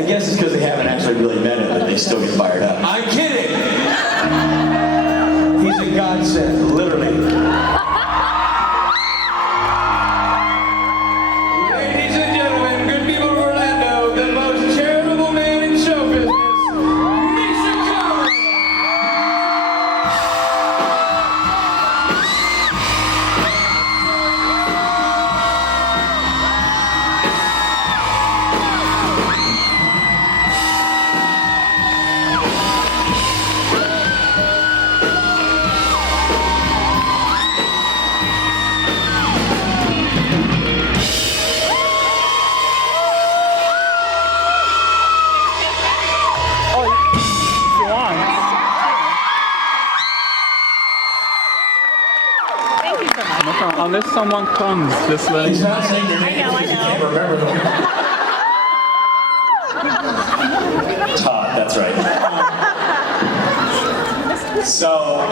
I guess it's because they haven't actually really met him that they still get fired up. I'm kidding! He's a godsend, literally. Ladies and gentlemen, good people of Orlando, the most charitable man in show business, Misha. Unless someone comes this way. He's not saying your name because he can't remember them. Todd, that's right. So,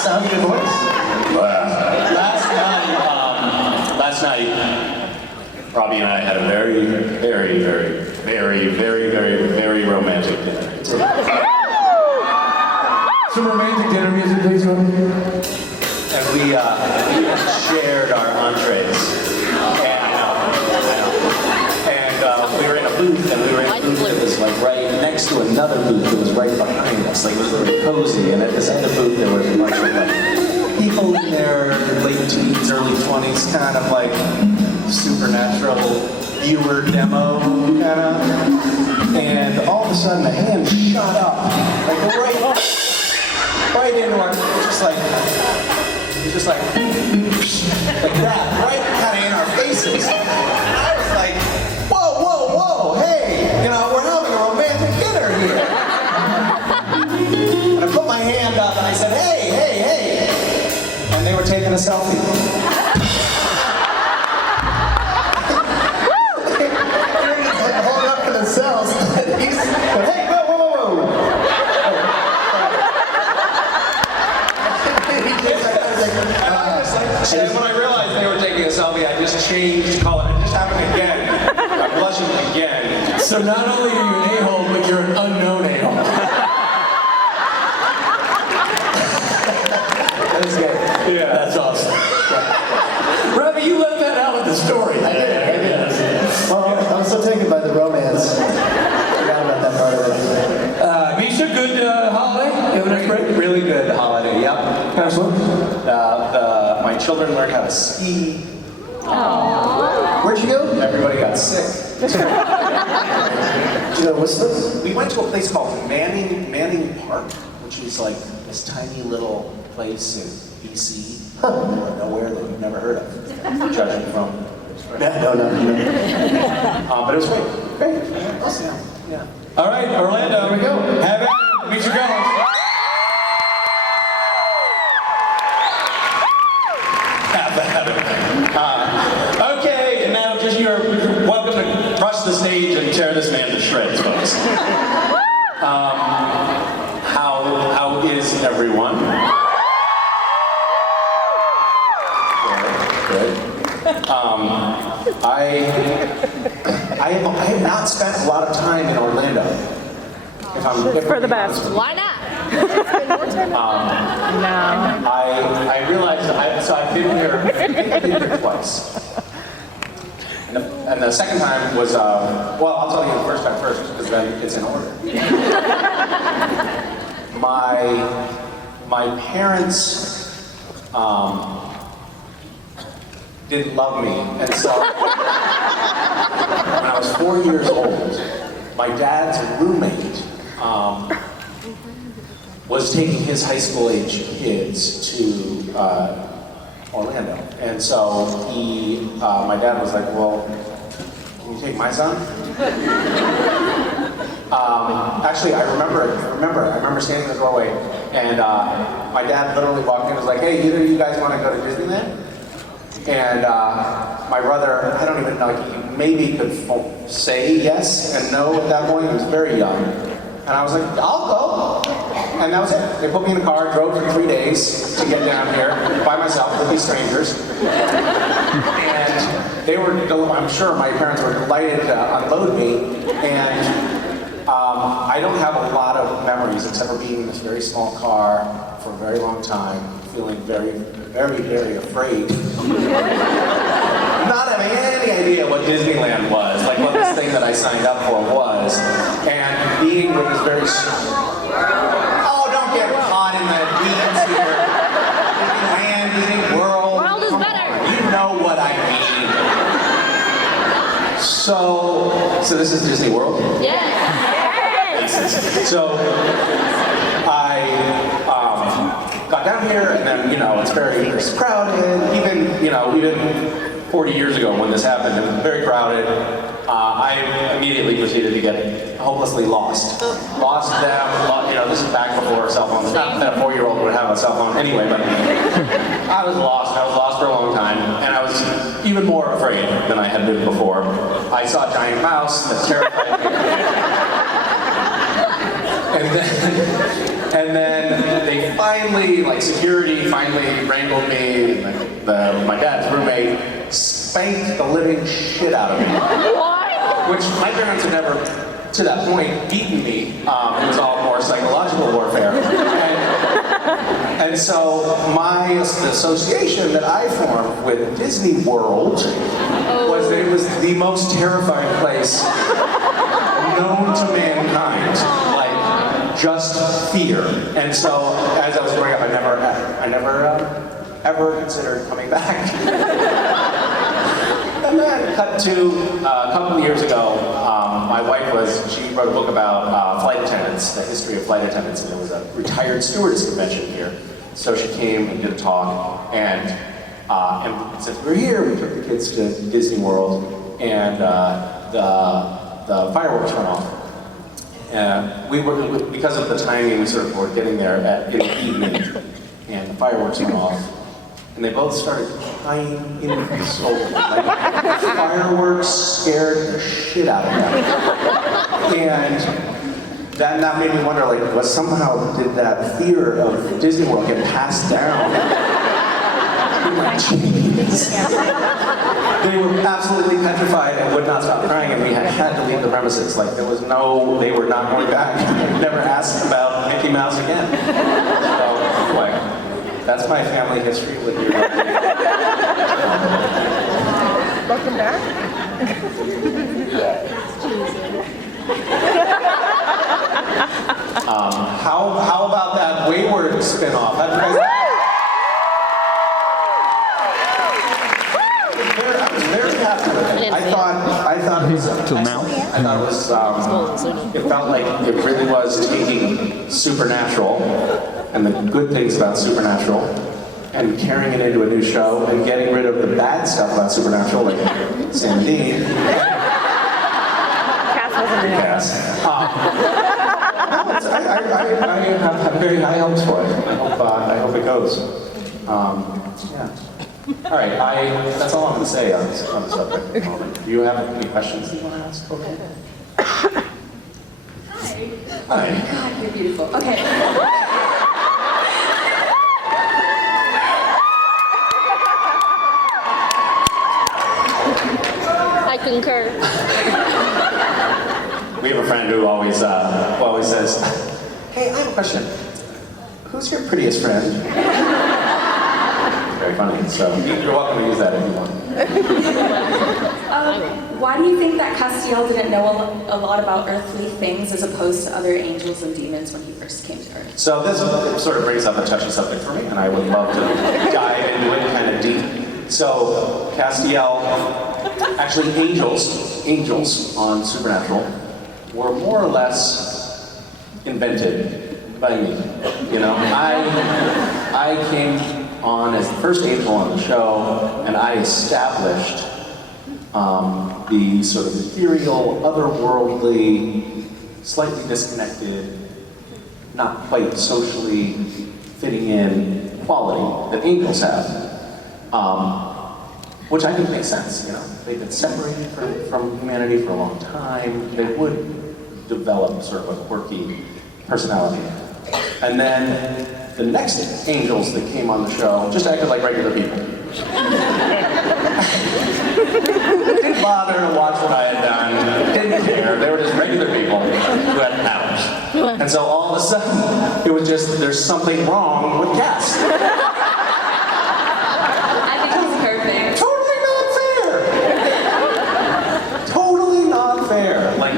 sound of your voice? Last night, Robbie and I had a very romantic dinner. Some romantic dinner music, please, Robbie. And we shared our entrees. And, and we were in a booth, and we were in a booth that was like right next to another booth that was right behind us. Like it was really cozy. And at this end of the booth, there was a bunch of like people in their late teens, early 20s, kind of like supernatural viewer demo kind of. And all of a sudden, the hand shot up, like right into our, just like that, right kind of in our faces. And I was like, whoa, hey, we're having a romantic dinner here. And I put my hand up and I said, hey. And they were taking a selfie. Holding up for themselves. He's, hey, whoa. And when I realized they were taking a selfie, I just changed color. It just happened again. I'm blushing again. So not only are you an a-hole, but you're an unknown a-hole. That's good. Yeah. That's awesome. Robbie, you left that out of the story. I did. Well, I'm still taken by the romance. Forgot about that part of it. Misha, good holiday? You have a nice break? Really good holiday, yep. Excellent. My children learned how to ski. Where'd you go? Everybody got sick. Did you go to Whistler? We went to a place called Manning Park, which is like this tiny little place in BC, middle of nowhere that you've never heard of, judging from. No. But it was great. Awesome. Yeah. All right, Orlando. Here we go. Have at it. Meet your girls. Okay, and now just you're welcome to rush the stage and tear this man to shreds, folks. How is everyone? Good. I have not spent a lot of time in Orlando. If For the best. Why not? I realized I've been here twice. And the second time was, well, I'll tell you the first time first, because then it's in order. My parents didn't love me, and so when I was 4 years old, my dad's roommate was taking his high school age kids to Orlando. And so my dad was like, well, can you take my son? Actually, I remember standing in the doorway, and my dad literally walked in and was like, hey, either of you guys want to go to Disneyland? And my brother, I don't even know, he maybe could say yes and no at that point. He was very young. And I was like, I'll go. And that was it. They put me in a car, drove for 3 days to get down here by myself with these strangers. And they were, I'm sure my parents were delighted to unload me. And I don't have a lot of memories except for being in this very small car for a very long time, feeling very, very, very afraid. Not having any idea what Disneyland was, like what this thing that I signed up for was, and being with this very oh, don't get caught in the weeds here. Disneyland, Disney World. World is better. You know what I mean. So this is Disney World? Yes. So I got down here, and then, you know, it's very crowded. Even 40 years ago when this happened, it was very crowded. I immediately proceeded to get hopelessly lost. Lost them, you know, this is back before cell phones. Not that a 4-year-old would have a cell phone anyway, but I was lost. I was lost for a long time, and I was even more afraid than I had been before. I saw a giant mouse that terrified me. And then they finally, like security finally wrangled me, and my dad's roommate spanked the living shit out of me. What? Which my parents had never, to that point, beaten me. It was all more psychological warfare. And so the association that I formed with Disney World was that it was the most terrifying place known to mankind. Just fear. And so, as I was growing up, I never ever considered coming back. And then, cut to a couple of years ago, my wife she wrote a book about flight attendants, the history of flight attendants, and there was a retired stewardess convention here. So she came and did a talk, and since we were here, we took the kids to Disney World, and the fireworks went off. We were, because of the timing, we sort of were getting there in the evening, and the fireworks went off, and they both started crying inconsolably. Like, the fireworks scared the shit out of them. And that made me wonder, like, somehow did that fear of Disney World get passed down to my genes? They were absolutely petrified and would not stop crying, and we had to leave the premises. Like, they were not going back. Never asked about Mickey Mouse again. So, anyway, that's my family history with you. Welcome back. How about that Wayward spinoff? How'd you guys? I thought it was Till now? I thought it felt like it really was taking Supernatural and the good things about Supernatural and carrying it into a new show and getting rid of the bad stuff about Supernatural, like Sam and Dean. Cass wasn't in it. Yes. I have very high hopes for it. I hope it goes. Yeah. All right, that's all I'm going to say on the subject at the moment. Do you have any questions you want to ask? Okay. Hi. God, you're beautiful. Okay. I concur. We have a friend who always says, "Hey, I have a question. Who's your prettiest friend?" Very funny. So you're welcome to use that if you want. Why do you think that Castiel didn't know a lot about earthly things as opposed to other angels and demons when he first came to Earth? So this sort of brings up a touchy subject for me, and I would love to dive into it kind of deep. So Castiel, actually angels on Supernatural were more or less invented by me. You know, I came on as the first angel on the show, and I established the sort of ethereal, otherworldly, slightly disconnected, not quite socially fitting in quality that angels have, which I think makes sense. You know, they've been separated from humanity for a long time. They would develop sort of a quirky personality, and then the next angels that came on the show just acted like regular people. Didn't bother to watch what I had done. Didn't care. They were just regular people who had powers. And so all of a sudden, it was just, there's something wrong with Cass. I think he's perfect. Totally not fair. Like,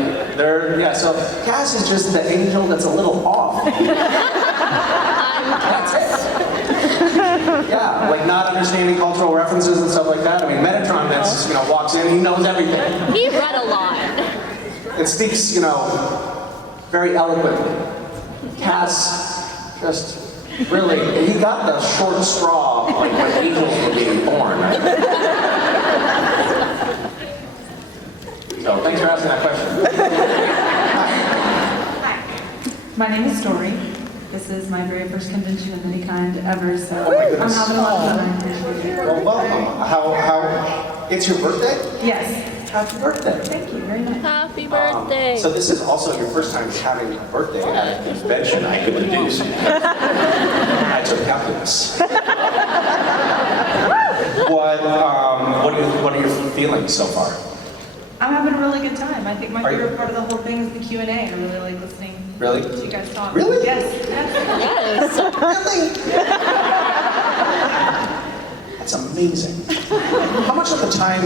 so Cass is just the angel that's a little off. That's it. Yeah, like not understanding cultural references and stuff like that. I mean, Metatron that's, walks in, he knows everything. He read a lot. It speaks, very eloquently. Cass just really, he got the short straw like when angels were being born. So thanks for asking that question. Hi, my name is Story. This is my very first convention of any kind ever, so Oh my I'm goodness. having a lot of fun. Well, welcome. How, it's your birthday? Yes, Happy birthday. thank you very much. Happy birthday. So this is also your first time having a birthday at a convention, I could deduce. I took calculus. What are your feelings so far? I'm having a really good time. I think my Are you- favorite part of the whole thing is the Q&A. I really like listening Really? to you guys talk. Really? Yes. Yes. That's amazing. How much of the time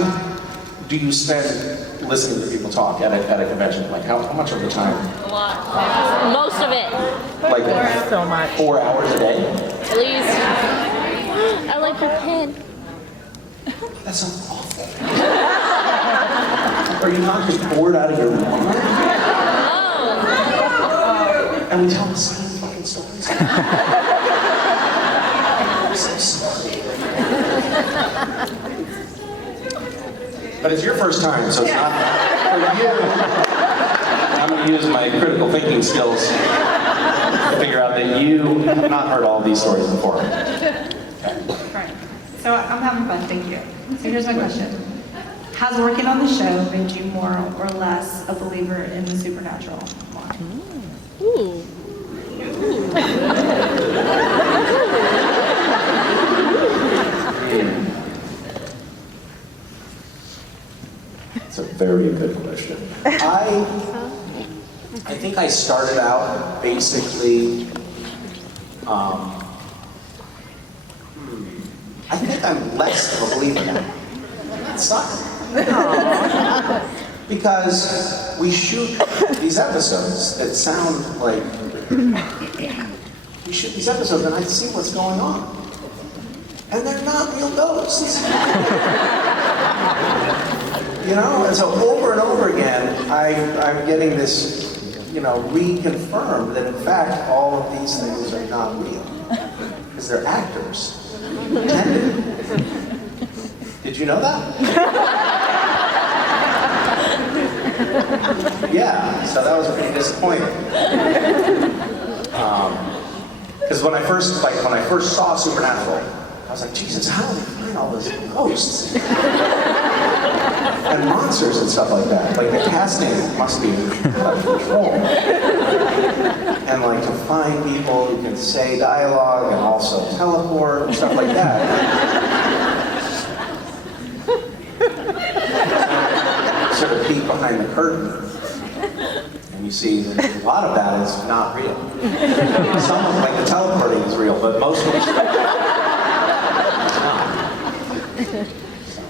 do you spend listening to people talk at a convention? Like how much of the time? A lot. Most of it. Like So much. 4 hours a day? At least. I like your pen. That's so awful. Are you not just bored out of your mind? Oh. And we tell the same fucking stories. I'm so sorry. But it's your first time, so it's not for you. I'm going to use my critical thinking skills to figure out that you have not heard all these stories before. Right. So I'm having fun, thank you. So here's my question. Has working on the show made you more or less a believer in the supernatural? Why? Ooh. That's a very good question. I think I started out basically, I think I'm less of a believer now. That sucks. Because we shoot these episodes that sound like, we shoot these episodes and I see what's going on. And they're not real ghosts. And so over and over again, I'm getting this, reconfirmed that in fact all of these things are not real. Because they're actors. Pretending. Did you know that? Yeah, so that was pretty disappointing. Because when I first saw Supernatural, I was like, Jesus, how do they find all those ghosts? And monsters and stuff like that. Like the casting must be out of control. And like to find people who can say dialogue and also teleport and stuff like that. Sort of peek behind the curtain. And you see that a lot of that is not real. Some of like the teleporting is real, but most of it's not.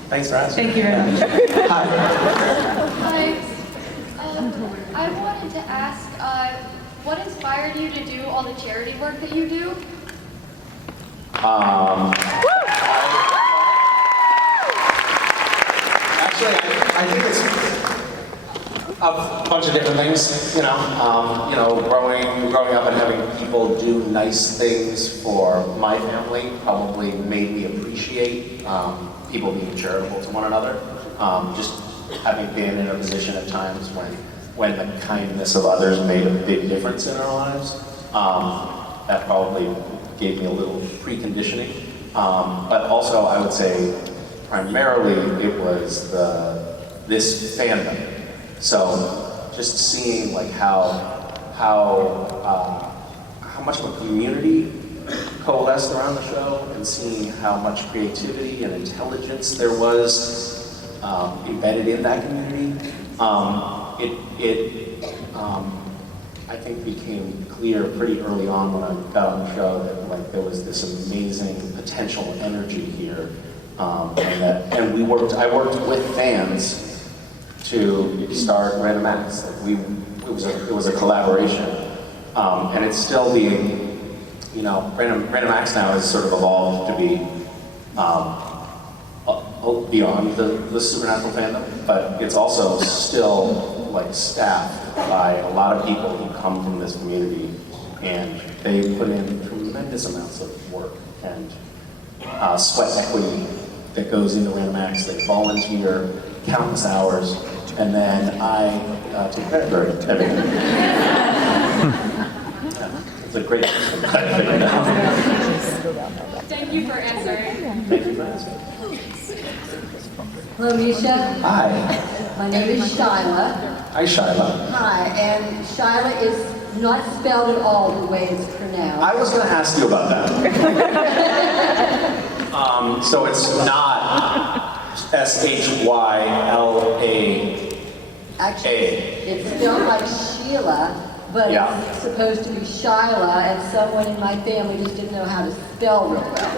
Thanks for asking. Thank you very much. Hi. Hi. I wanted to ask, what inspired you to do all the charity work that you do? Actually, I think it's a bunch of different things. Growing up and having people do nice things for my family probably made me appreciate people being charitable to one another. Just having been in a position at times when the kindness of others made a big difference in our lives, that probably gave me a little preconditioning. But also, I would say, primarily, it was this fandom. So just seeing like how much of a community coalesced around the show and seeing how much creativity and intelligence there was embedded in that community, I think became clear pretty early on when I got on the show that like there was this amazing potential energy here, and I worked with fans to start Random Acts. Like it was a collaboration, and it's still being, Random Acts now has sort of evolved to be beyond the supernatural fandom, but it's also still like staffed by a lot of people who come from this community, and they put in tremendous amounts of work and sweat equity that goes into Random Acts. They volunteer countless hours, and then I take credit for everything. It's a great system. Thank you for answering. Thank you for asking. Hello, Misha. Hi. My name is Shyla. Hi, Shyla. Hi, and Shyla is not spelled at all the way it's pronounced. I was going to ask you about that. So it's not Shyla. Actually, it's spelled like Sheila, but Yeah. it's supposed to be Shyla, and someone in my family just didn't know how to spell real well.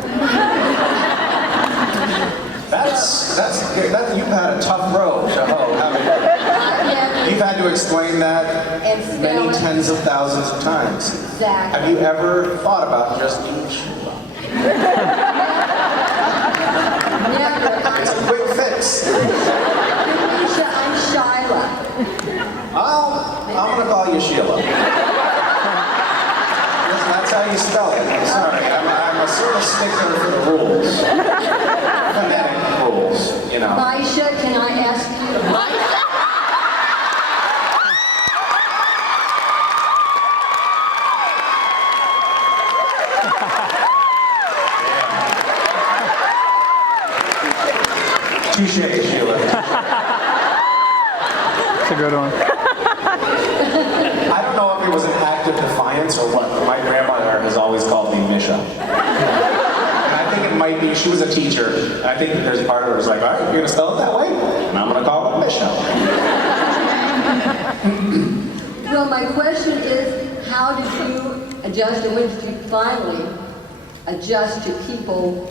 You've had a tough road to hoe, haven't you? You've had to explain that And spell many it. tens of thousands of times. Exactly. Have you ever thought about just being Sheila? Never. It's a quick fix. Misha, I'm Shyla. I'm gonna call you Sheila. Listen, that's how you spell it. I'm sorry. I'm a sort of stickler for the rules. Phonetic rules, Misha, can I ask you? Touche, Sheila. It's a good one. I don't know if it was an act of defiance or what, but my grandmother has always called me Misha. And I think it might be, she was a teacher, and I think that there's a part of her who's like, all right, you're gonna spell it that way? And I'm gonna call it Misha. Well, my question is, how did you adjust, and when did you finally adjust to people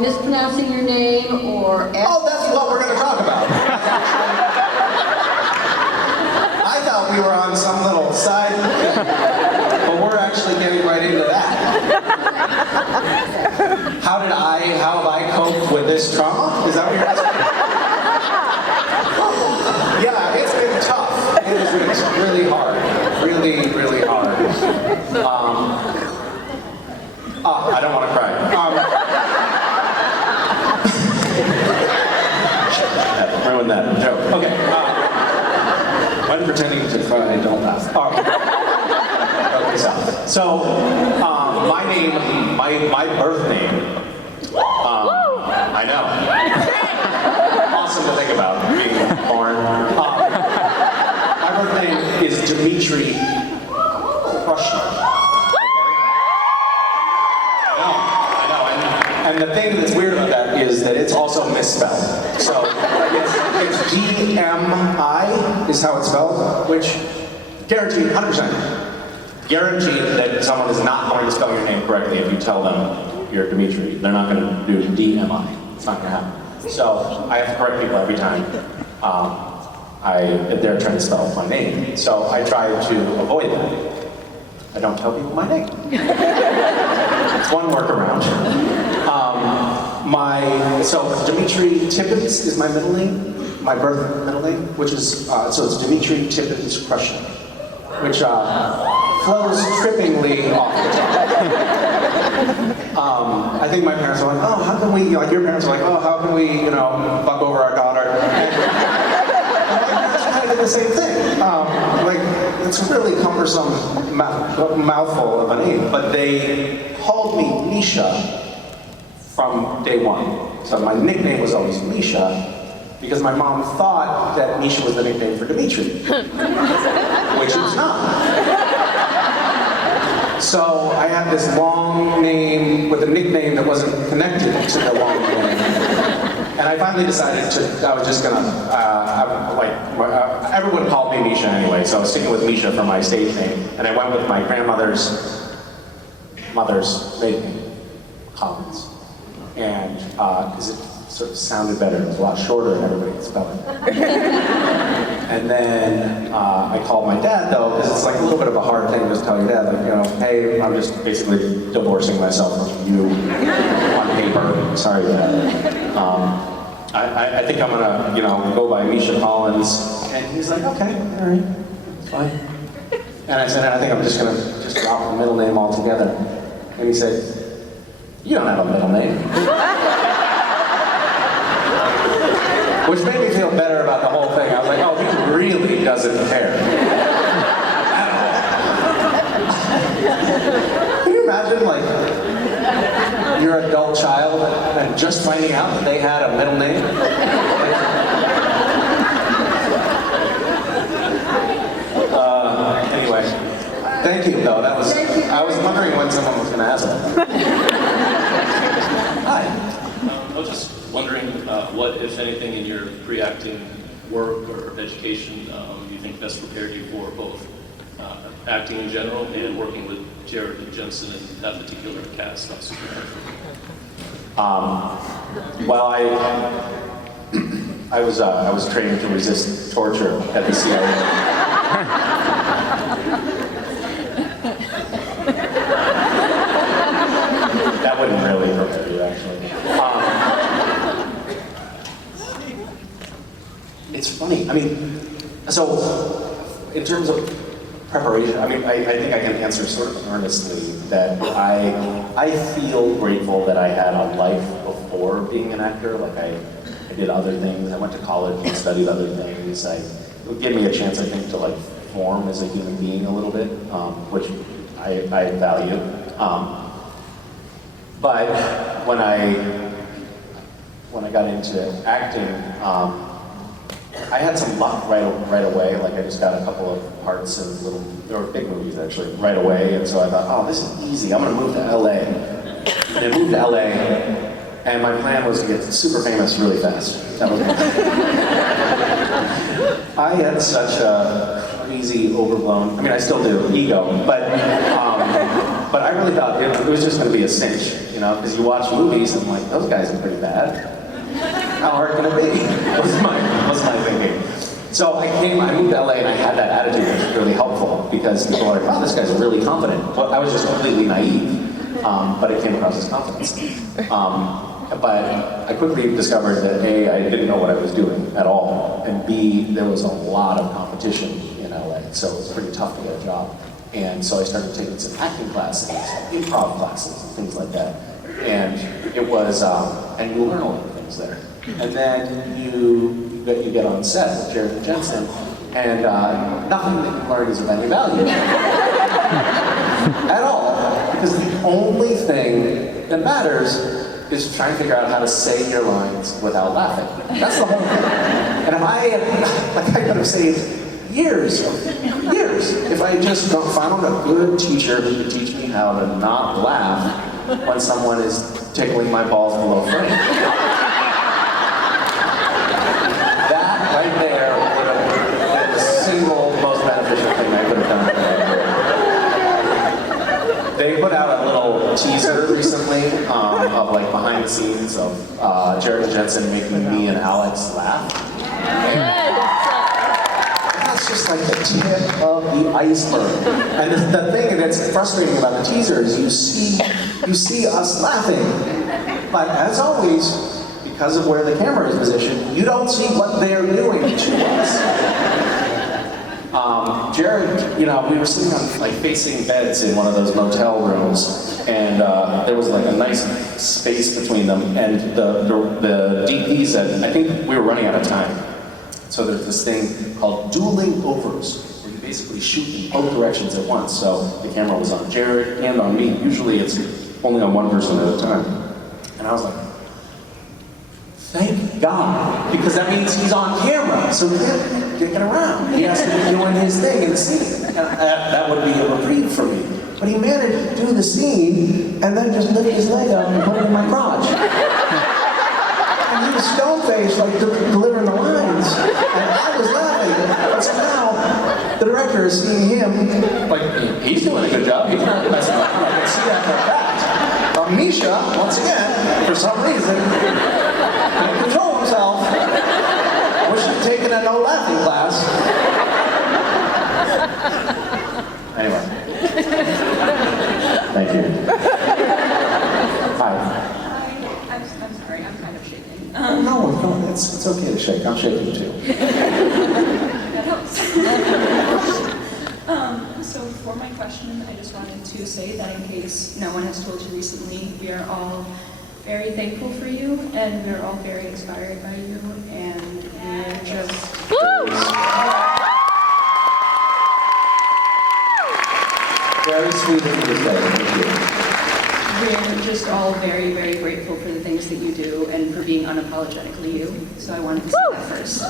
mispronouncing your name or... Oh, that's what we're gonna talk about. I thought we were on some little side, but we're actually getting right into that. How have I coped with this trauma? Is that what you're asking? Yeah, it's been tough. It's really hard. Really, really hard. I don't want to cry. Ruined that joke. Okay. When pretending to cry, don't laugh. Okay, so my name, my birth name, I know. Awesome to think about, being born. My birth name is Dimitri Krushner. I know. And the thing that's weird about that is that it's also misspelled. So it's D-M-I is how it's spelled, which guaranteed, 100%, guaranteed that someone is not going to spell your name correctly if you tell them you're Dimitri. They're not going to do D-M-I. It's not going to happen. So I have to correct people every time they're trying to spell my name. So I try to avoid that. I don't tell people my name. It's one workaround. So Dimitri Tippins is my middle name, my birth middle name, which is, so it's Dimitri Tippins Krushner, which flows trippingly off the tongue. I think my parents were like, oh, how can we, like your parents were like, oh, how can we, fuck over our daughter? And my parents kind of did the same thing. It's a really cumbersome mouthful of a name, but they called me Misha from day one. So my nickname was always Misha, because my mom thought that Misha was the nickname for Dimitri, which it was not. So I had this long name with a nickname that wasn't connected to the long name. And I finally decided I was just gonna, everyone called me Misha anyway, so I was sticking with Misha for my stage name. And I went with my grandmother's mother's maiden name, Collins. And, because it sort of sounded better, it was a lot shorter and everybody could spell it. And then I called my dad though, because it's like a little bit of a hard thing to just tell your dad, like, you know, hey, I'm just basically divorcing myself from you on paper. Sorry, Dad. I think I'm gonna, you know, go by Misha Collins. And he's like, okay, all right, fine. And I said, I think I'm just gonna drop the middle name altogether. And he said, you don't have a middle name. Which made me feel better about the whole thing. I was like, oh, he really doesn't care. At all. Can you imagine, like, your adult child and just finding out that they had a middle name? Anyway, thank you, though. That was, I was wondering when someone was going to ask that. Hi. I was just wondering what, if anything, in your pre-acting work or education you think best prepared you for both acting in general and working with Jared and Jensen and that particular cast on Supernatural? Well, I was trained to resist torture at the CIA. That wouldn't really prepare you, actually. It's funny. I mean, so in terms of preparation, I mean, I think I can answer sort of earnestly that I feel grateful that I had a life before being an actor. Like I did other things. I went to college and studied other things. It would give me a chance, I think, to like form as a human being a little bit, which I value. But when I got into acting, I had some luck right away. Like I just got a couple of parts in there were big movies actually, right away. And so I thought, oh, this is easy. I'm gonna move to LA. And I moved to LA, and my plan was to get super famous really fast. That was I had such a crazy, overblown, I mean, I still do, ego, but I really thought it was just gonna be a cinch, you know, because you watch movies and I'm like, those guys are pretty bad. How hard can it be? Was my thinking. So I moved to LA and I had that attitude, which was really helpful because people were like, wow, this guy's really confident. Well, I was just completely naive, but it came across as confidence. But I quickly discovered that A, I didn't know what I was doing at all, and B, there was a lot of competition in LA, so it was pretty tough to get a job. And so I started taking some acting classes, improv classes, and things like that. And it was, and you learn a lot of things there. And then you get on set with Jared and Jensen, and nothing that you learn is of any value at all, because the only thing that matters is trying to figure out how to say your lines without laughing. That's the whole thing. And if I could have saved years if I had just found a good teacher who could teach me how to not laugh when someone is tickling my balls below frame. That right there would have been the single most beneficial thing I could have done. They put out a little teaser recently of like behind the scenes of Jared and Jensen making me and Alex laugh. That's just like the tip of the iceberg. And the thing that's frustrating about the teaser is you see us laughing. But as always, because of where the camera is positioned, you don't see what they're doing to us. Jared, you know, we were sitting on like facing beds in one of those motel rooms, and there was like a nice space between them, and the DP said, I think we were running out of time. So there's this thing called dueling overs, where you basically shoot in both directions at once. So the camera was on Jared and on me. Usually it's only on one person at a time. And I was like, thank God, because that means he's on camera, so he can't get around. He has to be doing his thing in the scene. And that would be a reprieve for me. But he managed to do the scene and then just lift his leg up and put it in my crotch. And he was stone-faced, like delivering the lines. And I was laughing. But somehow, the director is seeing him, like, he's doing a good job. He's not messing up. I can see that for a fact. But Misha, once again, for some reason, can't control himself. I wish he'd taken a no laughing class. Anyway. Thank you. Hi. I'm sorry, I'm kind of shaking. No, it's okay to shake. I'm shaking too. That helps. So for my question, I just wanted to say that in case no one has told you recently, we are all very thankful for you, and we're all very inspired by you, and we're just... Very sweet of you to say. Thank you. We're just all very, very grateful for the things that you do and for being unapologetically you. So I wanted to say that first.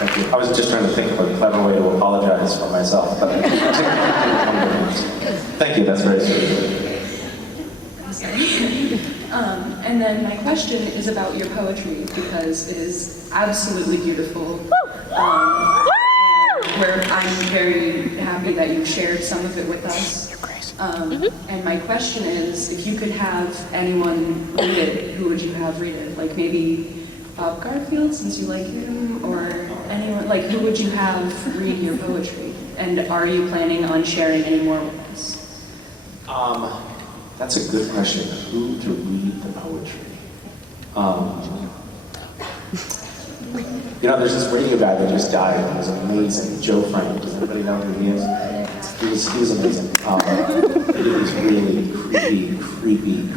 Thank you. I was just trying to think of a clever way to apologize for myself, but thank you, that's very sweet. I'm sorry. And then my question is about your poetry, because it is absolutely beautiful. Where I'm very happy that you shared some of it with us. And my question is, if you could have anyone read it, who would you have read it? Like maybe Bob Garfield, since you like him, or anyone, like who would you have read your poetry? And are you planning on sharing any more with us? That's a good question. Who to read the poetry? You know, there's this radio guy that just died. He was amazing. Joe Frank. Does anybody know who he is? He was amazing. He did these really creepy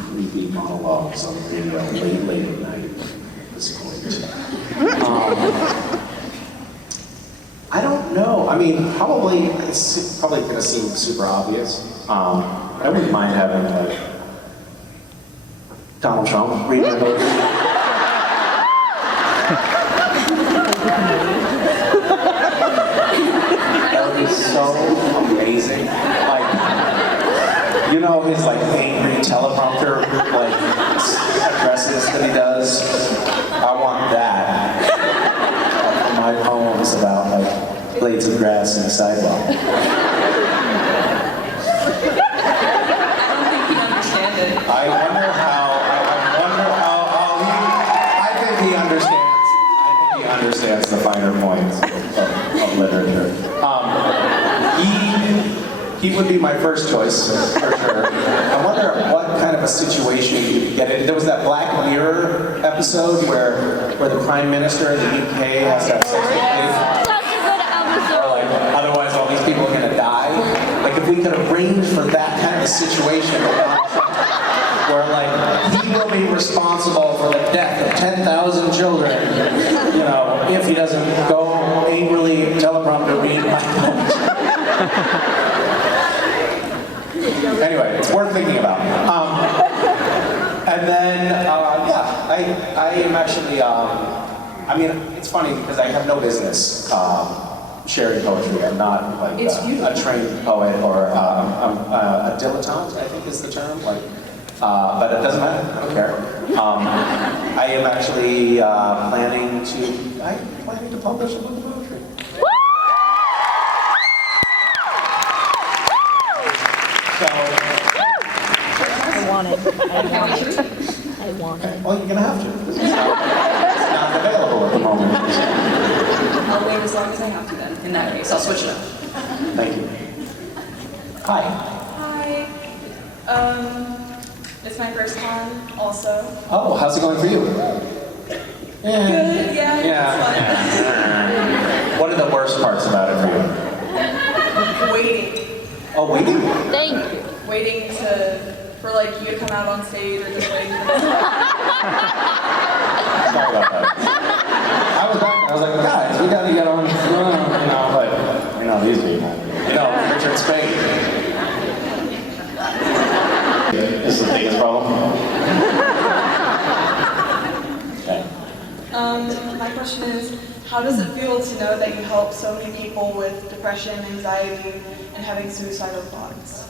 monologues on the radio late at night. It was great. I don't know. I mean, probably, it's probably going to seem super obvious. I wouldn't mind having, like, Donald Trump read my poetry. That would be so amazing. Like, you know his like angry teleprompter like addresses that he does? I want that. For my poems about like blades of grass and the sidewalk. I don't think he understands it. I wonder how I think he understands the finer points of literature. He would be my first choice, for sure. I wonder what kind of a situation you could get in. There was that Black Mirror episode where the Prime Minister in the UK has to have sex with me. Such a good episode. Or like, otherwise all these people are gonna die. Like if we could arrange for that kind of a situation where like he will be responsible for the death of 10,000 children, you know, if he doesn't go angrily teleprompter read my poetry. Anyway, it's worth thinking about. And then, yeah, I am actually, I mean, it's funny because I have no business sharing poetry. I'm not like a trained poet or a dilettante, I think is the term. Like, but it doesn't matter. I don't care. I am actually planning to publish a book of poetry. So, I want it. I want it. well, you're gonna have to. It's not available at the moment. I'll wait as long as I have to then. In that case, I'll switch it up. Thank you. Hi. Hi. It's my first time also. Oh, how's it going for you? Yeah. Good, yeah. Yeah. What are the worst parts about it for you? Waiting. Oh, waiting? Thank you. Waiting for like you to come out on stage or just waiting for Sorry about that. I was back and I was like, guys, we gotta get on, you know, but, you know, these people. You know, Richard Spade. This is the biggest problem. Okay. My question is, how does it feel to know that you help so many people with depression, anxiety, and having suicidal thoughts?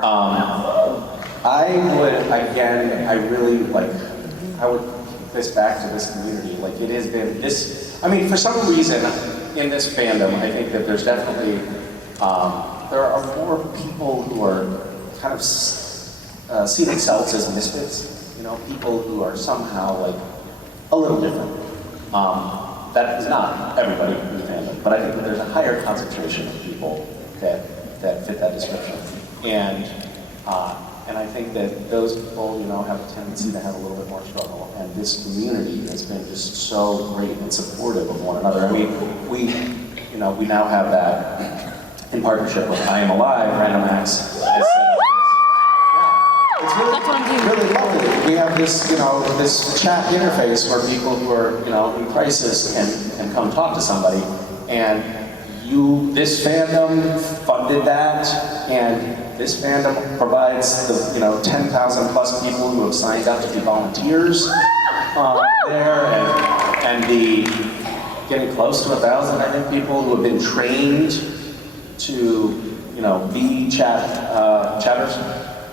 I would take this back to this community. Like, it has been this, I mean, for some reason in this fandom, I think that there's definitely, there are more people who are kind of see themselves as misfits, you know, people who are somehow like a little different. That is not everybody in the fandom, but I think that there's a higher concentration of people that fit that description. And I think that those people, you know, have a tendency to have a little bit more struggle. And this community has been just so great and supportive of one another. I mean, we now have that in partnership with I Am Alive, Random Acts. It's really lovely. We have this, you know, this chat interface where people who are, you know, in crisis can come talk to somebody. And this fandom funded that, and this fandom provides the, you know, 10,000 plus people who have signed up to be volunteers there, and the getting close to 1,000, I think, people who have been trained to, you know, be chatters.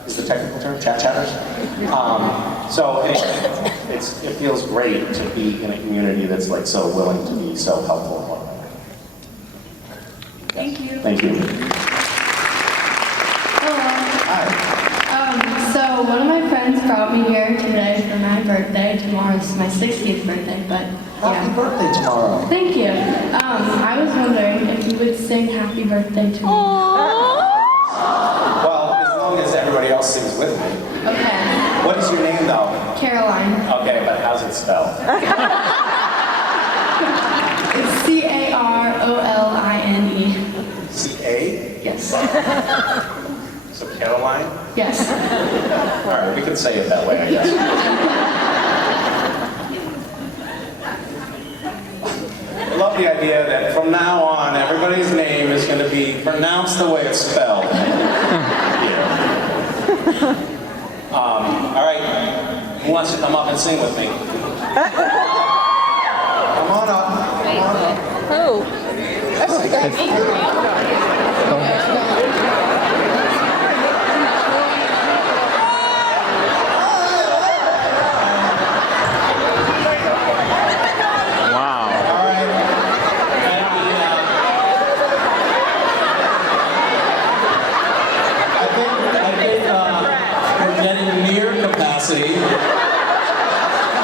Is the technical term chatters? So anyway, it feels great to be in a community that's like so willing to be so helpful to one another. Thank you. Thank you. So one of my friends brought me here today for my birthday. Tomorrow's my 60th birthday, but yeah. Happy birthday tomorrow. Thank you. I was wondering if you would sing happy birthday to me. Well, as long as everybody else sings with me. Okay. What is your name though? Caroline. Okay, but how's it spelled? It's Caroline. C-A? Yes. So Caroline? Yes. All right, we can say it that way, I guess. I love the idea that from now on, everybody's name is going to be pronounced the way it's spelled. All right, who wants to come up and sing with me? Come on up. Oh.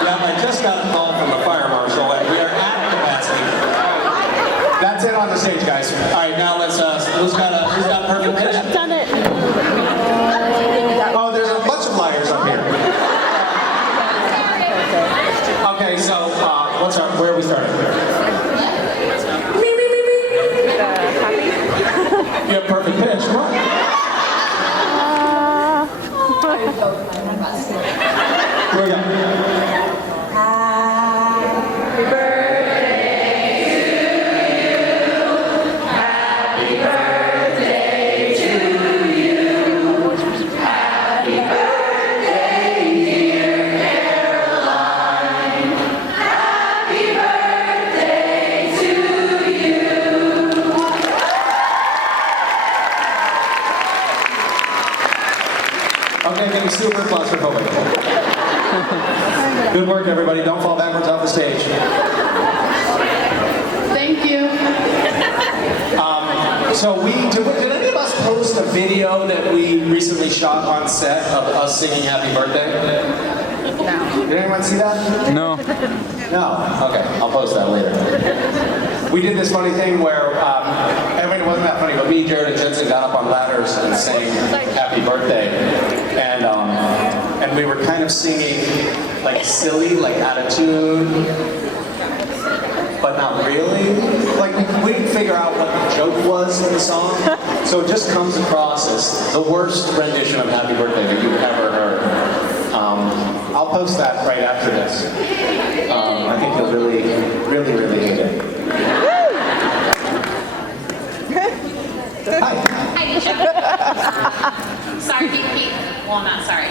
Yeah, I just got a call from the fire marshal, and we are at capacity. That's it on the stage, guys. All right, now let's. Who's got perfect pitch? I've done it. Oh, there's a bunch of liars up here. Okay, so where are we starting? Happy? You have perfect pitch. Come on. Here we go. Happy birthday to you. Happy birthday to you. Happy birthday, dear Caroline. Happy birthday to you. Okay, getting super claustrophobic. Good work, everybody. Don't fall backwards off the stage. Thank you. So did any of us post a video that we recently shot on set of us singing Happy Birthday? No. Did anyone see that? No. No? Okay, I'll post that later. We did this funny thing where, everybody wasn't that funny, but me, Jared, and Jensen got up on ladders and sang Happy Birthday. And we were kind of singing like silly, like out of tune, but not really. Like we didn't figure out what the joke was in the song, so it just comes across as the worst rendition of Happy Birthday that you've ever heard. I'll post that right after this. I think you'll really, really, really hate it. Hi. Hi, Misha. Sorry,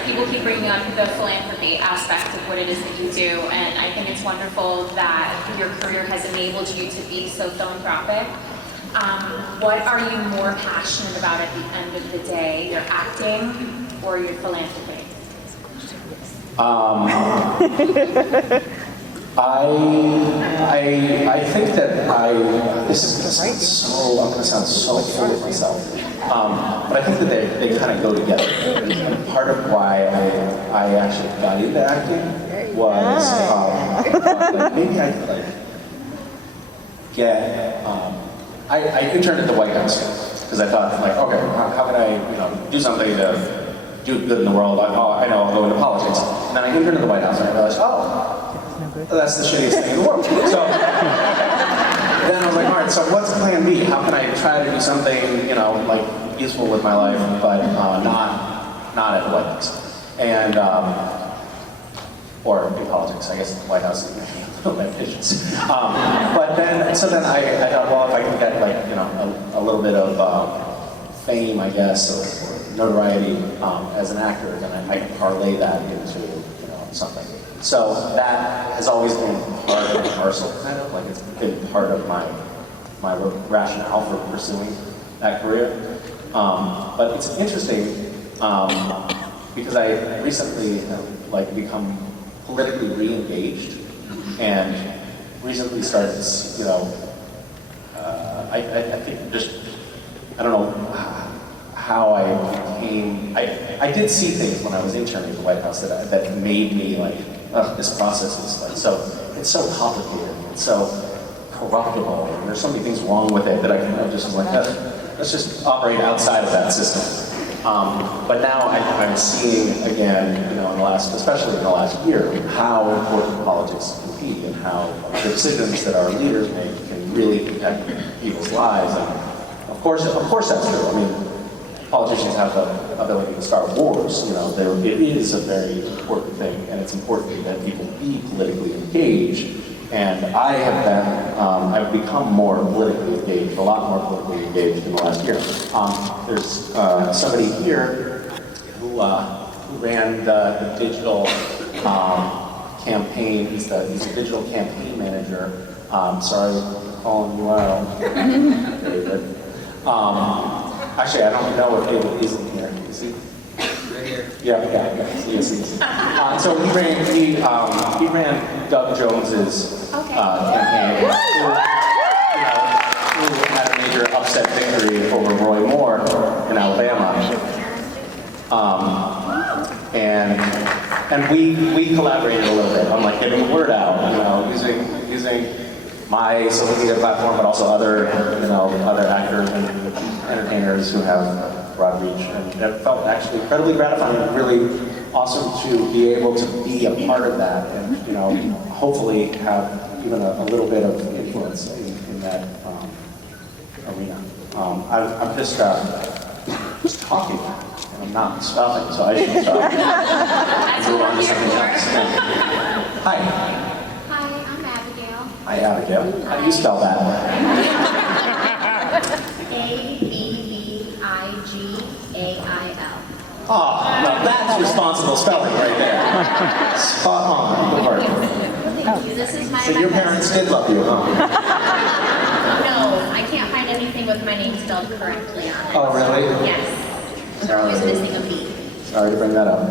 people keep bringing up the philanthropy aspect of what it is that you do, and I think it's wonderful that your career has enabled you to be so philanthropic. What are you more passionate about at the end of the day, your acting or your philanthropy? I think that this is going to sound I'm going to sound so full of myself, but I think that they kind of go together. And part of why I actually got into acting was like maybe I could like get. I interned at the White House because I thought like, okay, how can I do something to do good in the world? I know I'll go into politics. And then I interned at the White House and I realized, that's the shittiest thing in the world. So then I was like, all right, so what's plan B? How can I try to do something, like useful with my life, but not at the White House? And, or in politics, I guess the White House is a little ambitious. But then I thought, well, if I can get like, a little bit of fame, I guess, or notoriety as an actor, then I can parlay that into, something. So that has always been part of the parcel, kind of, like it's been part of my rationale for pursuing that career. But it's interesting because I recently have become politically re-engaged and recently started, I think just, I don't know how I became, I did see things when I was interning at the White House that made me like, this process is like it's so complicated, it's so corruptible, and there's so many things wrong with it that I kind of just was like, let's just operate outside of that system. But now I'm seeing again, especially in the last year, how important politics can be and how the decisions that our leaders make can really impact people's lives. And of course that's true. I mean, politicians have the ability to start wars. It is a very important thing, and it's important that people be politically engaged. And I have been, I've become more politically engaged, a lot more politically engaged in the last year. There's somebody here who ran the digital campaign. He's a digital campaign manager. Sorry for calling you out, David. Actually, I don't know if David is in here. Is he? Right here. Yeah. Yes, he is. So he ran Doug Jones's campaign, who had a major upset victory over Roy Moore in Alabama. And we collaborated a little bit on like getting the word out, using my social media platform, but also other actors and entertainers who have broad reach. And it felt actually incredibly gratifying and really awesome to be able to be a part of that and, hopefully have even a little bit of influence in that arena. I'm just talking and I'm not stopping, so I should stop. Move on to something else. Hi. Hi, Abigail. How do you spell that? A-B-B-I-G-A-I-L. Oh, now that's responsible spelling right there. Spot on. Good work. Thank you. This is my So your parents did love you, huh? No, I can't find anything with my name spelled correctly on it. Oh, really? Yes. They're always missing a B. Sorry to bring that up.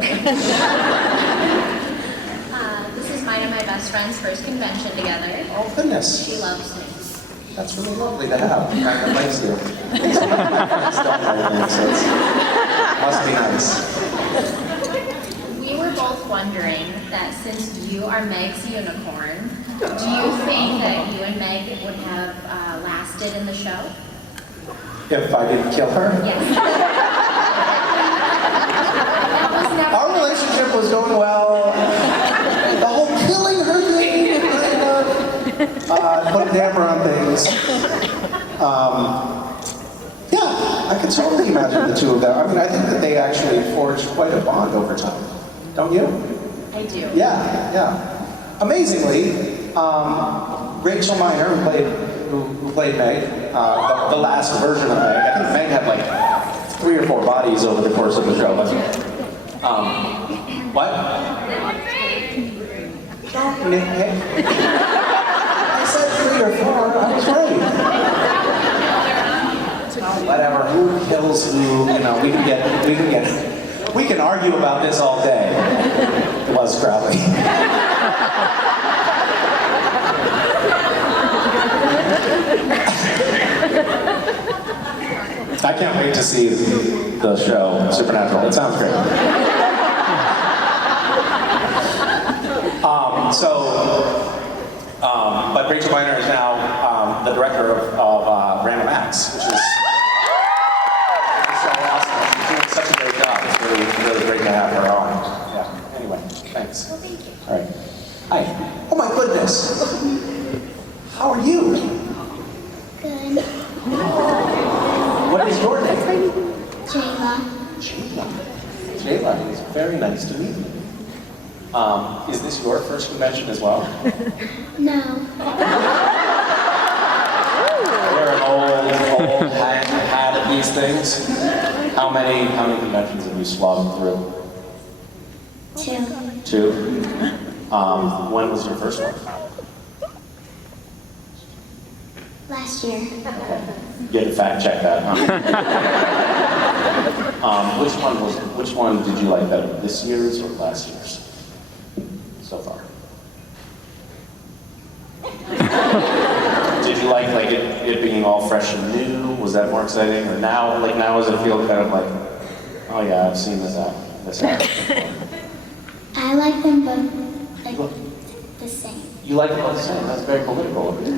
This is mine and my best friend's first convention together. Oh, goodness. She loves me. That's really lovely to have. That likes you. Must be nice. We were both wondering that since you are Meg's unicorn, do you think that you and Meg would have lasted in the show? If I didn't kill her? Yes. Our relationship was going well. The whole killing her thing kind of put a damper on things. Yeah, I can totally imagine the two of them. I mean, I think that they actually forged quite a bond over time. Don't you? I do. Yeah. Amazingly, Rachel Miner, who played Meg, the last version of Meg, I think Meg had like 3 or 4 bodies over the course of the show. But, what? Don't nitpick. I said 3 or 4. I was right. Whatever. Who kills who? You know, we can argue about this all day. It was Crowley. I can't wait to see the show Supernatural. It sounds great. But Rachel Weiner is now the director of Random Acts, which is so awesome. She's doing such a great job. It's really, really great to have her on. Yeah. Anyway, thanks. Well, thank you. All right. Hi. Oh my goodness. How are you? Good. What is your name? Jayla. Jayla, it's very nice to meet you. Is this your first convention as well? No. You're an old hat at these things. How many conventions have you slogged through? 2. 2? When was your first one? Last year. Get to fact check that, huh? Which one did you like better? This year's or last year's? So far. Did you like it being all fresh and new? Was that more exciting? Or now does it feel kind of like, oh yeah, I've seen this act before. I like them both like the same. You like it all the same. That's very political of you.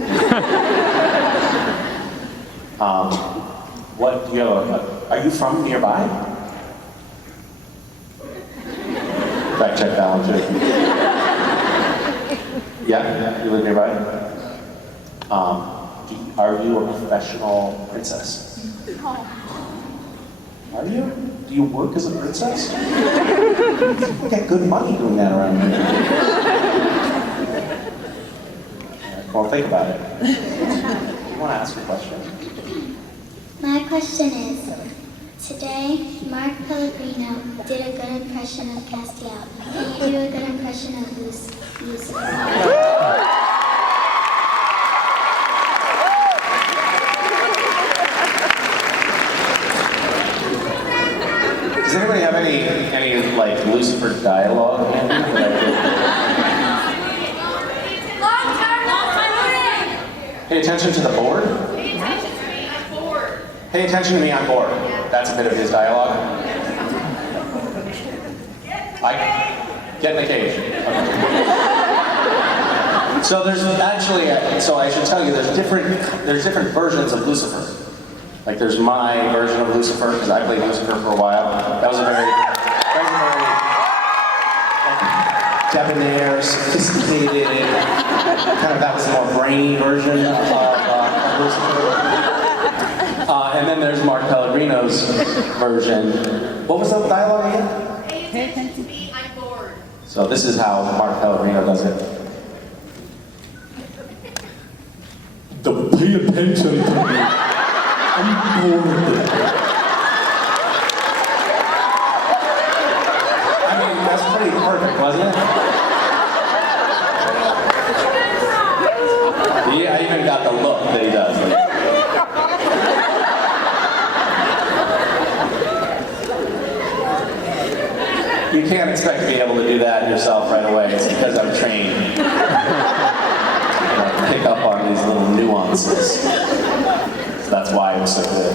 What do you have? Are you from nearby? Fact check that one too. Yeah, you live nearby. Are you a professional princess? Are you? Do you work as a princess? You get good money doing that around here. Well, think about it. You want to ask a question? My question is, today Mark Pellegrino did a good impression of Castiel. Can you do a good impression of Lucifer? Does anybody have any like Lucifer dialogue? Pay attention to the board. Pay attention to me on board. That's a bit of his dialogue. Get in the cage. Okay. So there's actually, so I should tell you, there's different versions of Lucifer. Like there's my version of Lucifer, because I played Lucifer for a while. That was a very debonair, sophisticated, that was a more brainy version of Lucifer. And then there's Mark Pellegrino's version. What was the dialogue again? Pay attention to me, I'm bored. So this is how Mark Pellegrino does it. Pay attention to me. I'm bored. I mean, that's pretty perfect, wasn't it? Yeah, I even got the look that he does. You can't expect to be able to do that yourself right away. It's because I'm trained. Pick up on these little nuances. So that's why it was so good.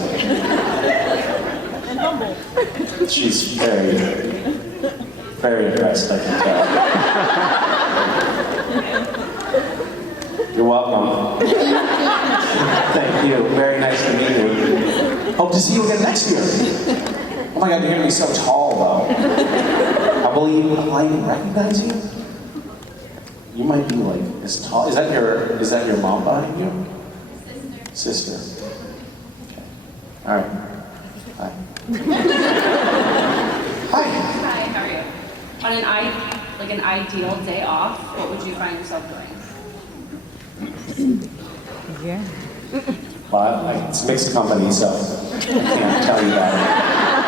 And humble. She's very, very impressed, I can tell. You're welcome. Thank you. Very nice to meet you. Hope to see you again next year. Oh my God, you're gonna be so tall, though. Will I even recognize you? You might be like as tall. Is that your mom behind you? Sister. Okay. All right. Hi. Hi. Hi, how are you? On an ideal day off, what would you find yourself doing? Well, it's mixed company, so I can't tell you that.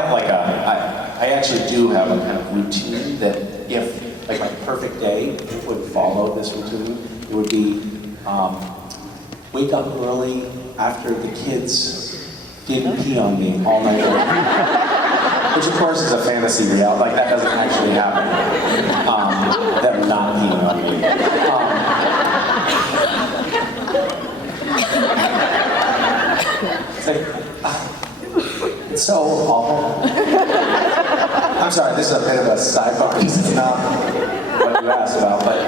have like I actually do have a kind of routine that if, like my perfect day would follow this routine, it would be wake up early after the kids didn't pee on me all night long. Which of course is a fantasy reality, like that doesn't actually happen. Them not peeing on me. It's like, it's so awful. I'm sorry, this is a bit of a sidebar. This is not what you asked about, but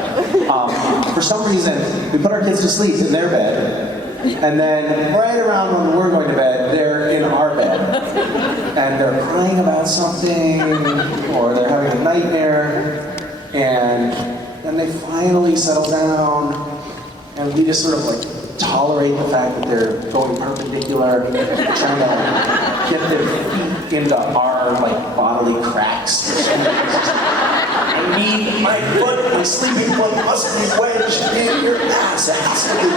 for some reason, we put our kids to sleep in their bed, and then right around when we're going to bed, they're in our bed. And they're crying about something, or they're having a nightmare, and then they finally settle down, and we just sort of like tolerate the fact that they're going perpendicular, trying to get their feet into our like bodily cracks. My foot, my sleeping foot must be wedged in your ass. It has to be.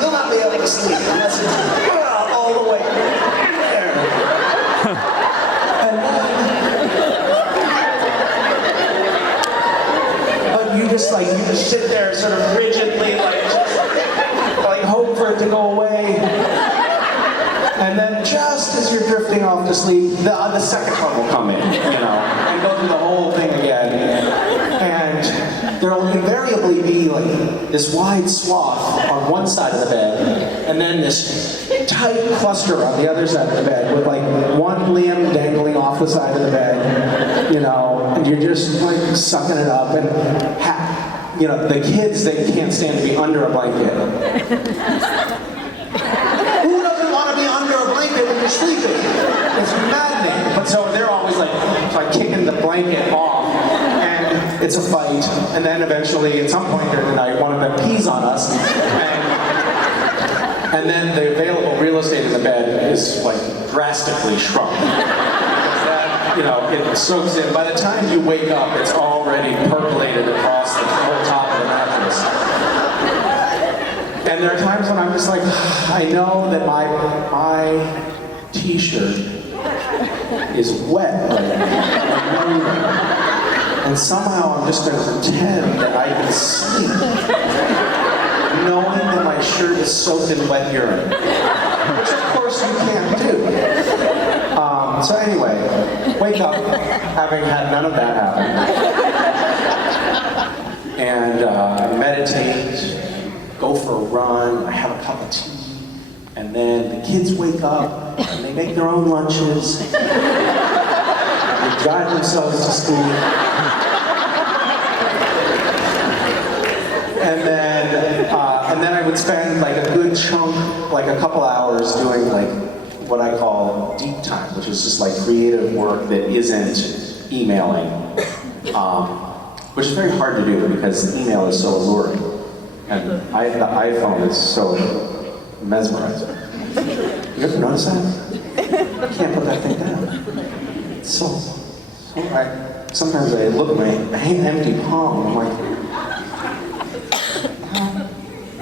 You'll not be able to sleep unless it's all the way there. But you just sit there sort of rigidly, like hope for it to go away. And then just as you're drifting off to sleep, the second one will come in, and go through the whole thing again. And there will invariably be like this wide swath on one side of the bed, and then this tight cluster on the other side of the bed with like one limb dangling off the side of the bed, and you're just like sucking it up. And the kids, they can't stand to be under a blanket. Who doesn't want to be under a blanket when you're sleeping? It's maddening. But so they're always like kicking the blanket off, and it's a fight. And then eventually, at some point during the night, one of them pees on us, and then the available real estate in the bed is like drastically shrunk. It soaks in. By the time you wake up, it's already percolated across the whole top of the mattress. And there are times when I'm just like, I know that my t-shirt is wet right now. And somehow I'm just going to pretend that I can sleep, knowing that my shirt is soaked in wet urine. Which of course you can't do. So anyway, wake up having had none of that happen. And meditate, go for a run, I have a cup of tea, and then the kids wake up and they make their own lunches. They drive themselves to sleep. And then I would spend like a good chunk, like a couple hours doing like what I call deep time, which is just like creative work that isn't emailing, which is very hard to do because email is so alluring, and the iPhone is so mesmerizing. You ever notice that? You can't put that thing down. It's so sometimes I look at my empty palm, and I'm like,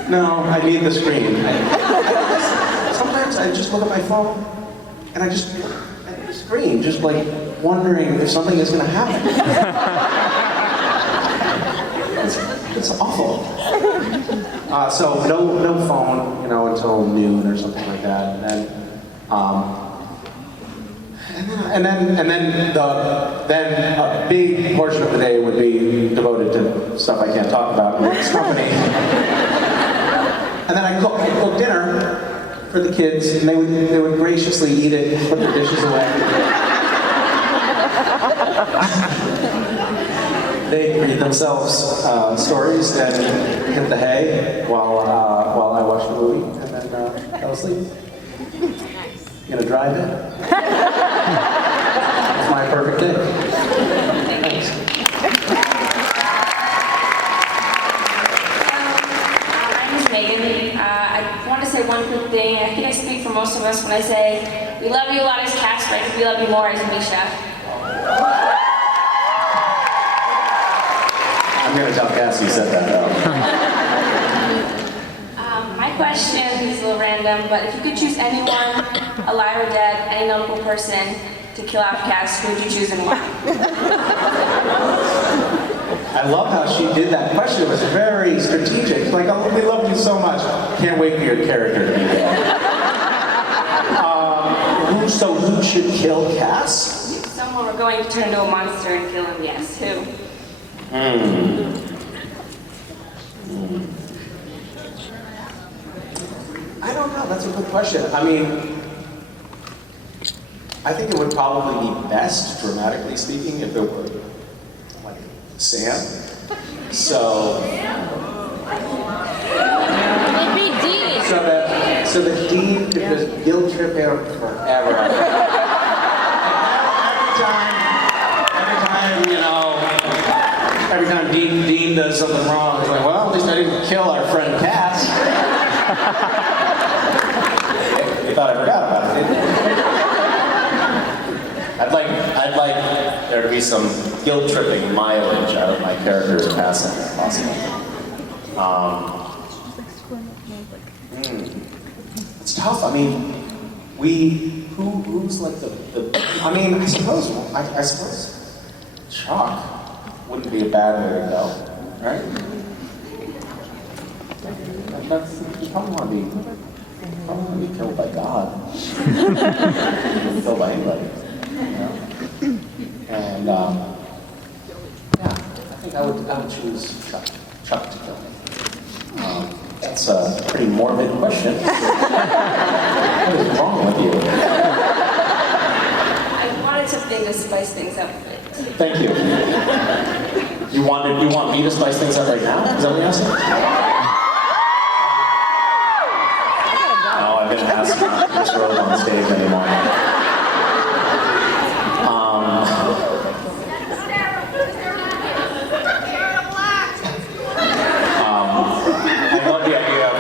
no, I need the screen. Sometimes I just look at my phone and I just look at the screen, just like wondering if something is going to happen. It's awful. So no phone, until noon or something like that, and then a big portion of the day would be devoted to stuff I can't talk about in this company. And then I cook dinner for the kids, and they would graciously eat it and put the dishes away. They read themselves stories and hit the hay while I watched the movie, and then fell asleep. You gonna drive it? It's my perfect day. Thanks. I want to say one quick thing. I think I speak for most of us when I say we love you a lot as Casper. I think we love you more as Misha. I'm going to tell Cass you said that though. My question is a little random, but if you could choose anyone alive or dead, any notable person to kill off cats, who would you choose and why? I love how she did that question. It was very strategic. Like, oh, we love you so much. Can't wait for your character to be there. So who should kill Cass? Someone we're going to turn into a monster and kill him, yes. Who? I don't know. That's a good question. I mean, I think it would probably be best, dramatically speaking, if it were like Sam. So. It'd be Dean. So that Dean could just guilt trip him forever. Every time Dean does something wrong, he's like, well, at least I didn't kill our friend Cass. You thought I forgot about it, didn't you? I'd like there to be some guilt tripping mileage out of my character's passing, if possible. It's tough. I mean, who's like the I mean, I suppose Chuck wouldn't be a bad way to go, right? You probably want to be killed by God. You wouldn't be killed by anybody. You know? And yeah, I think I would choose Chuck to kill me. That's a pretty morbid question. What is wrong with you? I wanted something to spice things up a bit. Thank you. You want me to spice things up right now? Is that what you're asking? No, I've been asked not to this road on stage anymore. I love the idea of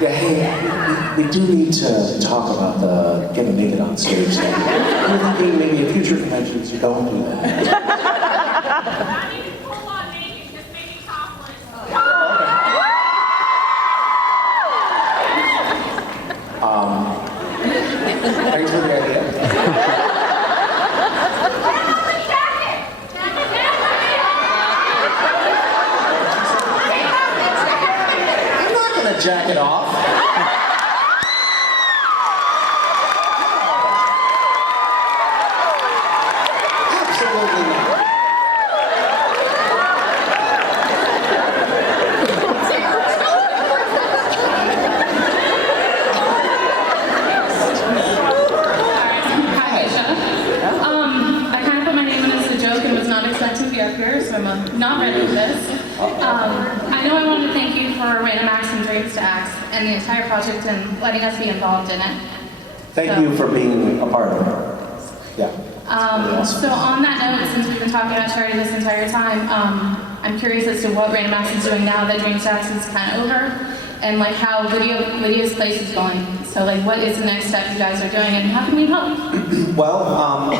yeah, hey, we do need to talk about the getting naked on stage thing. I'm thinking maybe at future conventions you don't do that. Thanks for the idea. I'm not going to jack it off. Absolutely not. Hi, Misha. I kind of put my name in as a joke and was not expecting to be up here, so I'm not ready for this. I know I wanted to thank you for Random Acts and Dreams to Acts and the entire project and letting us be involved in it. Thank you for being a part of it. Yeah. So on that note, since we've been talking about charity this entire time, I'm curious as to what Random Acts is doing now that Dreams to Acts is kind of over, and like how Lydia's place is going. So like what is the next step you guys are doing and how can we help? Well,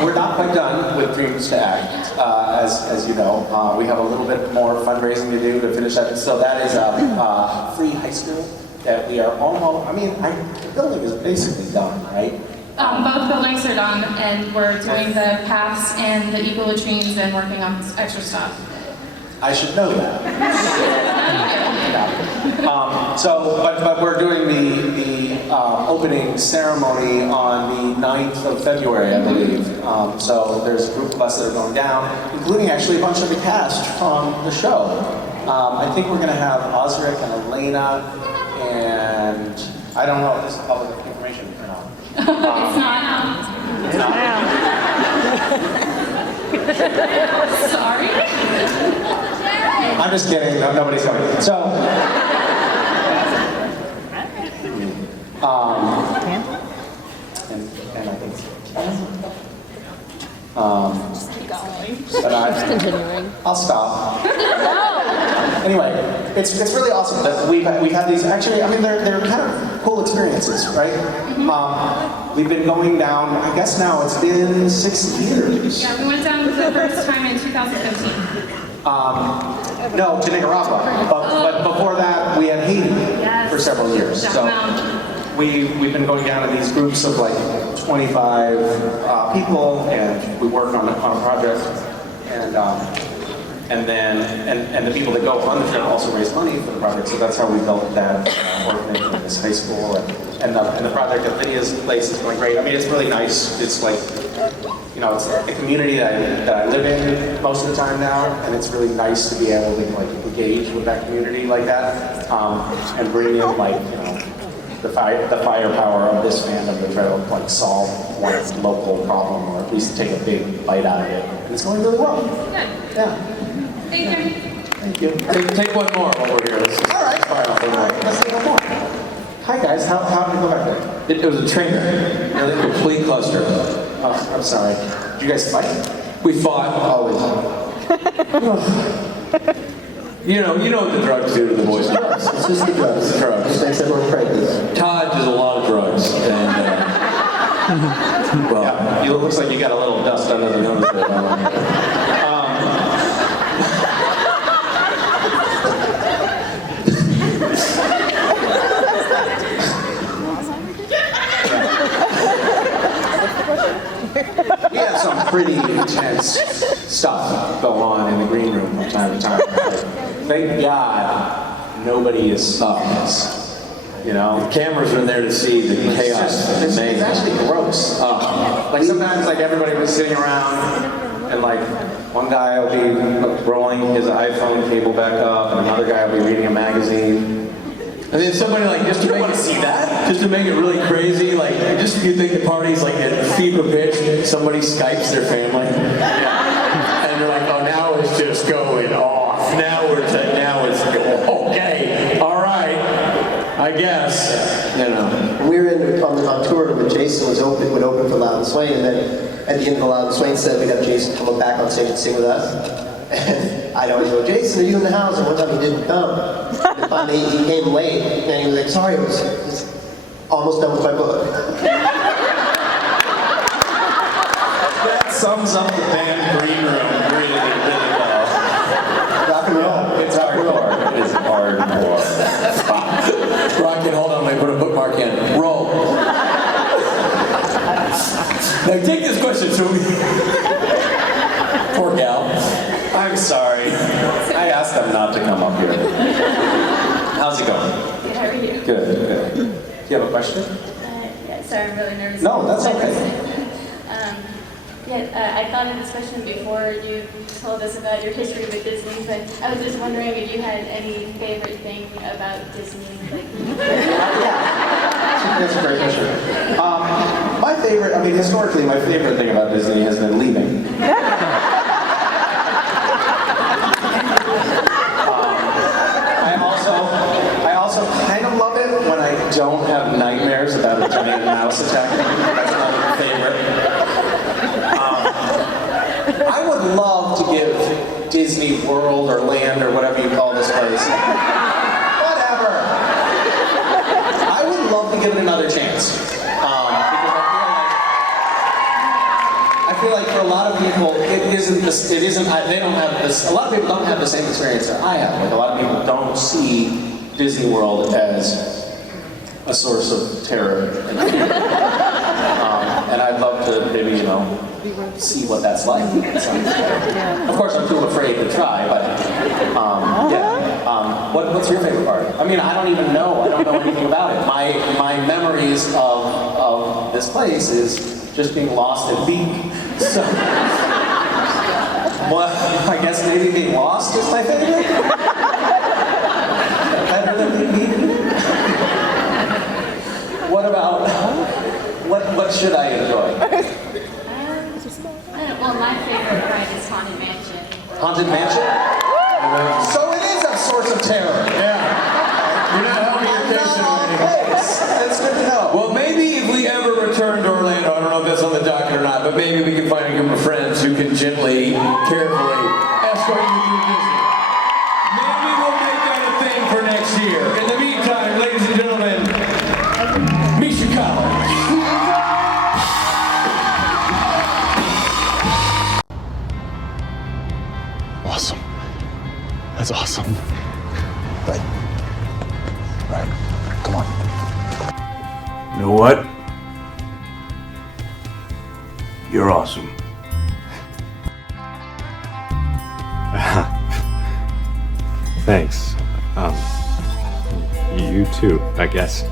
we're not quite done with Dreams to Act, as you know. We have a little bit more fundraising to do to finish that. So that is a free high school that we are almost, the building is basically done, right? Both buildings are done and we're doing the paths and the eco latrines and working on extra stuff. I should know that. But we're doing the opening ceremony on the 9th of February, I believe. So there's a group of us that are going down, including actually a bunch of the cast from the show. I think we're going to have Osric and Elena, and I don't know if this is public information or not. It's not. It's not. Sorry. I'm just kidding. No, nobody's coming. So, and I think. But I'll stop. Anyway, it's really awesome that we've had these. Actually, they're kind of cool experiences, right? We've been going down. I guess now it's been 6 years. Yeah, we went down for the first time in 2015. No, to Nicaragua. But before that, we had Haiti for several years. So, we've been going down in these groups of like 25 people, and we work on a project, and the people that go on the trip also raise money for the project. So that's how we built that orphanage in this high school, and the project at Lydia's place is going great. I mean, it's really nice. It's like, you know, it's a community that I live in most of the time now, and it's really nice to be able to like engage with that community like that, and bring in like, you know, the firepower of this fandom to try to like solve one local problem, or at least take a big bite out of it. And it's going really well. Good. Yeah. Thank you. Thank you. Take one more while we're here. All right. Let's take one more. Hi guys, how did you go back there? It was a trainer. A complete cluster. Oh, I'm sorry. Did you guys fight? We fought. Always. You know what the drugs do to the boys. It's just the drugs. Drugs. It makes everyone crazy. Todd does a lot of drugs, and well, Yeah, it looks like you got a little dust under the nose there. We have some pretty intense stuff go on in the green room from time to time. Thank God nobody is sucking us. You know? the cameras are there to see the chaos. It's actually gross. Like sometimes like everybody was sitting around and like one guy will be rolling his iPhone cable back up and another guy will be reading a magazine. And then somebody like, just to make it, see that? just to make it really crazy, like, just you think the party's like at fever pitch, somebody Skypes their family. And they're like, oh, now it's just going off. Now it's okay, all right, I guess, you know. We were on tour when Jason would open for Loud and Swain, and then at the end of the Loud and Swain set, we'd have Jason come up back on stage and sing with us. And I'd always go, Jason, are you in the house? And one time he didn't come. And finally he came late, and he was like, sorry, it's almost done with my book. That sums up the band green room really, really well. Rock and roll. It's hardcore. It's hardcore. Rocket, hold on, let me put a bookmark in. Roll. Now take this question, so we... Poor gal. I'm sorry. I asked them not to come up here. How's it going? Good, how are you? Good. Do you have a question? Yeah, sorry, I'm really nervous. No, that's okay. I thought of this question before you told us about your history with Disney, but I was just wondering if you had any favorite thing about Disney. That's a great question. My favorite, I mean, historically, my favorite thing about Disney has been leaving. I also kind of love it when I don't have nightmares about a giant mouse attacking me. That's another favorite. I would love to give Disney World or Land or whatever you call this place. Whatever. I would love to give it another chance. Because I feel like for a lot of people, they don't have this, a lot of people don't have the same experience that I have. Like a lot of people don't see Disney World as a source of terror. And I'd love to maybe, you know, see what that's like. Of course, I'm too afraid to try, but what's your favorite part? I mean, I don't even know. I don't know anything about it. My memories of this place is just being lost at being. So, well, I guess maybe being lost is my favorite. Better than being beaten. What about? What should I enjoy? Well, my favorite ride is Haunted Mansion. Haunted Mansion? So it is a source of terror. Yeah. You're not helping your case anymore. That's good to know. Well, maybe if we ever return to Orlando, I don't know if that's on the docket or not, but maybe we can find a group of friends who can gently, carefully escort you through Disney. Maybe we'll make that a thing for next year. In the meantime, ladies and gentlemen, Misha Collins. Awesome. That's awesome. Right. Come on. You know what? You're awesome. Thanks. You too, I guess.